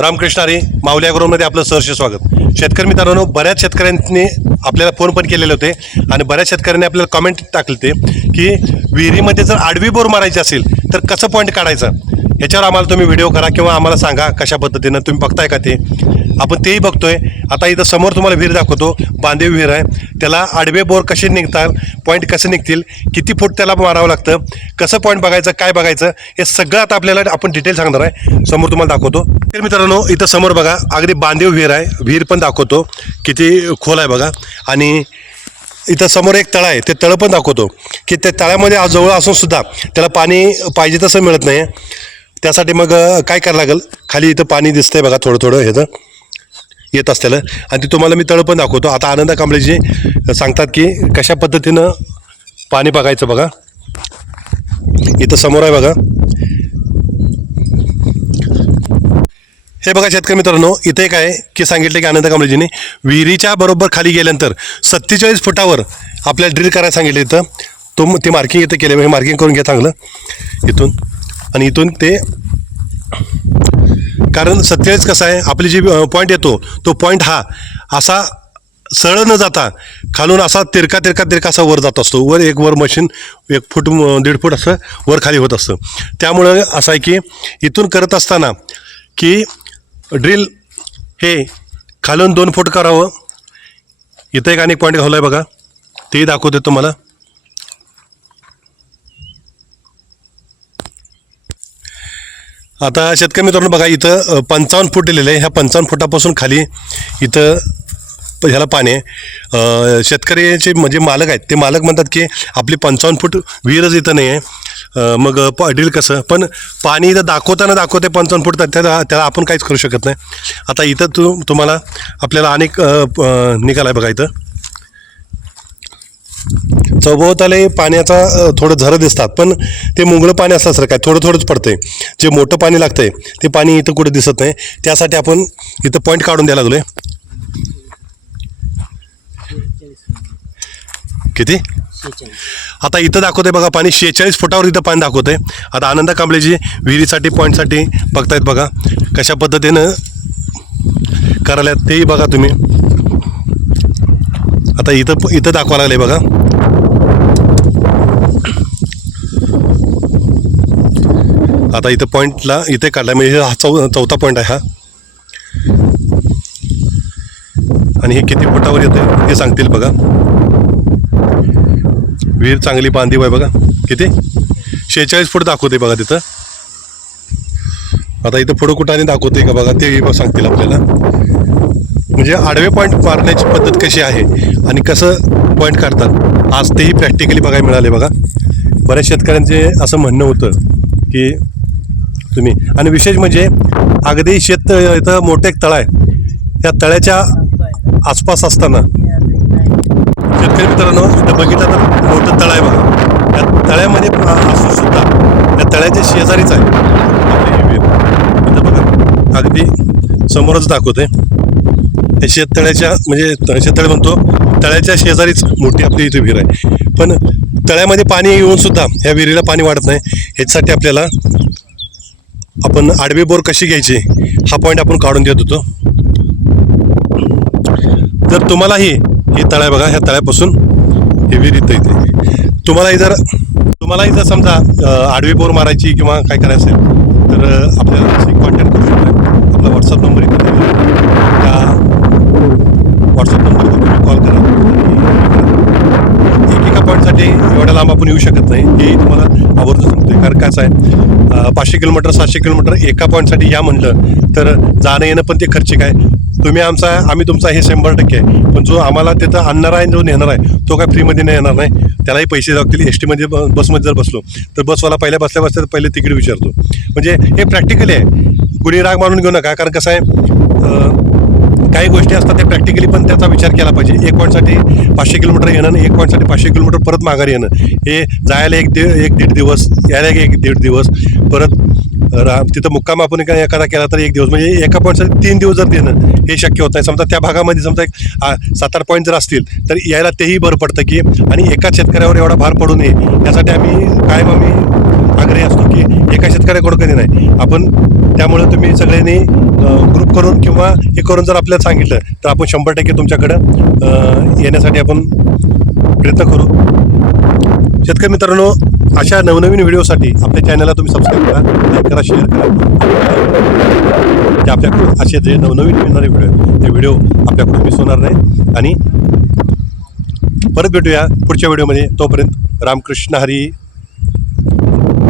रामकृष्ण हरी माऊली ॲग्रोमध्ये आपलं सहर्ष स्वागत. शेतकरी मित्रांनो, बऱ्याच शेतकऱ्यांनी आपल्याला फोन पण केलेले होते आणि बऱ्याच शेतकऱ्यांनी आपल्याला कमेंट टाकले होते की विहिरीमध्ये जर आडवी बोर मारायची असेल तर कसं पॉईंट काढायचं, याच्यावर आम्हाला तुम्ही व्हिडिओ करा किंवा आम्हाला सांगा कशा पद्धतीनं तुम्ही बघताय का ते. आपण तेही बघतोय. आता इथं समोर तुम्हाला विहीर दाखवतो, बांधीव विहीर आहे. त्याला आडवे बोर कसे निघतात, पॉईंट कसे निघतील, किती फूट त्याला मारावं लागतं, कसं पॉईंट बघायचं, काय बघायचं, हे सगळं आता आपल्याला आपण डिटेल सांगणार आहे. समोर तुम्हाला दाखवतो. तर मित्रांनो, इथं समोर बघा अगदी बांधीव विहीर आहे. विहीर पण दाखवतो किती खोल आहे बघा. आणि इथं समोर एक तळं आहे, ते तळं पण दाखवतो की त्या तळ्यामध्ये जवळ असून सुद्धा त्याला पाणी पाहिजे तसं मिळत नाही. त्यासाठी मग काय करावं लागेल, खाली इथं पाणी दिसतंय बघा थोडं थोडं ह्याचं येत असलेलं. आणि ते तुम्हाला मी तळं पण दाखवतो. आता आनंदा कांबळेजी सांगतात की कशा पद्धतीनं पाणी बघायचं बघा. इथं समोर आहे बघा. हे बघा शेतकरी मित्रांनो, इथे एक आहे की सांगितलं की आनंदा कांबळेजीने विहिरीच्या बरोबर खाली गेल्यानंतर 47 फुटावर आपल्याला ड्रिल करायला सांगितलं. इथं ते मार्किंग इथं केलं. हे मार्किंग करून घ्या चांगलं इथून. आणि इथून ते कारण 47 कसं आहे, आपली जी पॉईंट येतो तो पॉईंट हा असा सरळ न जाता खालून असा तिरका असा वर जात असतो. वर मशीन 1 फूट 1.5 फूट असं वर खाली होत असतं. त्यामुळं असं आहे की इथून करत असताना की ड्रिल हे खालून 2 फूट करावं. इथं एक अनेक पॉईंट घालू आहे बघा, तेही दाखवते तुम्हाला. आता शेतकरी मित्रांनो बघा, इथं 55 फूट दिलेलं आहे. ह्या 55 फुटापासून खाली इथं ह्याला पाणी आहे. शेतकऱ्याचे म्हणजे मालक आहेत, ते मालक म्हणतात की आपली 55 फूट विहीरच इथं नाही आहे. मग ड्रिल कसं, पण पाणी इथं दाखवते 55 फूट, त्याला आपण काहीच करू शकत नाही. आता इथं तुम्हाला आपल्याला अनेक निकाल आहे बघा. इथं चौभोवताले पाण्याचा थोडं झरं दिसतात, पण ते मुंगळं पाणी असल्यासारखं काय थोडंच पडतंय. जे मोठं पाणी लागतंय ते पाणी इथं कुठे दिसत नाही. त्यासाठी आपण इथं पॉईंट काढून द्यायला लागलोय. किती आता इथं दाखवतंय बघा, पाणी 46 फुटावर इथं पाणी दाखवतंय. आता आनंदा कांबळेजी विहिरीसाठी पॉईंटसाठी बघतायत बघा, कशा पद्धतीनं करायला तेही बघा तुम्ही. आता इथं दाखवा लागले बघा. आता इथं पॉईंटला इथे काढला म्हणजे हा चौथा पॉईंट आहे हा. आणि हे किती फुटावर येतं हे सांगतील बघा. विहीर चांगली बांधीव आहे बघा. किती 46 फूट दाखवते बघा तिथं. आता इथं पुढं कुठं आणि दाखवते का बघा, ते सांगतील आपल्याला. म्हणजे आडवे पॉईंट मारण्याची पद्धत कशी आहे आणि कसं पॉईंट काढतात आज तेही प्रॅक्टिकली बघायला मिळाले बघा. बऱ्याच शेतकऱ्यांचे असं म्हणणं होतं की तुम्ही, आणि विशेष म्हणजे अगदी इथं मोठं एक तळं आहे. त्या तळ्याच्या आसपास असताना शेतकरी मित्रांनो इथं बघितलं तर मोठं तळं आहे बघा. त्या तळ्यामध्ये असून सुद्धा त्या तळ्याच्या शेजारीच आहे आपली विहीर. इथं बघा अगदी समोरच दाखवते. शेततळ्याच्या म्हणजे शेततळे म्हणतो, तळ्याच्या शेजारीच मोठी आपली इथे विहीर आहे. पण तळ्यामध्ये पाणी येऊन सुद्धा ह्या विहिरीला पाणी वाढत नाही. ह्याच्यासाठी आपल्याला आपण आडवी बोर कशी घ्यायची हा पॉईंट आपण काढून देत होतो. जर तुम्हालाही ही तळ्या बघा, ह्या तळ्यापासून ही विहीर इथं येते. तुम्हालाही जर समजा आडवी बोर मारायची किंवा काय करायचं असेल तर आपल्याला कॉन्टॅक्ट करू शकता. आपला व्हॉट्सअप नंबर इथं दिलेला आहे. त्या व्हॉट्सअप नंबरवर तुम्ही कॉल करा. एका पॉईंटसाठी एवढ्या लांब आपण येऊ शकत नाही, हे तुम्हाला आवर्जून सांगतोय. कारण कसं आहे, 500 किलोमीटर 700 किलोमीटर एका पॉईंटसाठी या म्हणलं तर जाणं येणं पण ते खर्चिक आहे. आम्ही तुमचा हे 100% आहे. पण जो आम्हाला तिथं आणणार आहे, जो नेणार आहे, तो काय फ्रीमध्ये नाही येणार नाही. त्यालाही पैसे लागतील. एसटीमध्ये बसमध्ये जर बसलो तर बसवाला पहिल्या बसल्या पहिले तिकीट विचारतो. म्हणजे हे प्रॅक्टिकली आहे. कुणी राग मानून घेऊ नका. कारण कसं आहे, काही गोष्टी असतात त्या प्रॅक्टिकली पण त्याचा विचार केला पाहिजे. एक पॉईंटसाठी 500 किलोमीटर येणं आणि एक पॉईंटसाठी 500 किलोमीटर परत माघारी येणं, हे जायला एक दीड दिवस, यायला 1-1.5 दिवस, परत तिथं मुक्काम आपण एखादा केला तर 1 दिवस, म्हणजे एका पॉईंटसाठी 3 दिवस जर देणं हे शक्य होत नाही. समजा त्या भागामध्ये समजा एक 7-8 पॉईंट जर असतील तर यायला तेही बरं पडतं की, आणि एका शेतकऱ्यावर एवढा भार पडू नये यासाठी आम्ही आग्रही असतो की एका शेतकऱ्याकडून कधी नाही, आपण त्यामुळं तुम्ही सगळ्यांनी ग्रुप करून किंवा हे करून जर आपल्याला सांगितलं तर आपण 100% तुमच्याकडं येण्यासाठी आपण प्रयत्न करू. शेतकरी मित्रांनो, अशा नवनवीन व्हिडिओसाठी आपल्या चॅनलला तुम्ही सबस्क्राईब करा, लाईक करा, शेअर करा. की आपल्याकडून असे जे नवनवीन मिळणारे व्हिडिओ आपल्याकडून मिस होणार नाही. आणि परत भेटूया पुढच्या व्हिडिओमध्ये. तोपर्यंत रामकृष्ण हरी.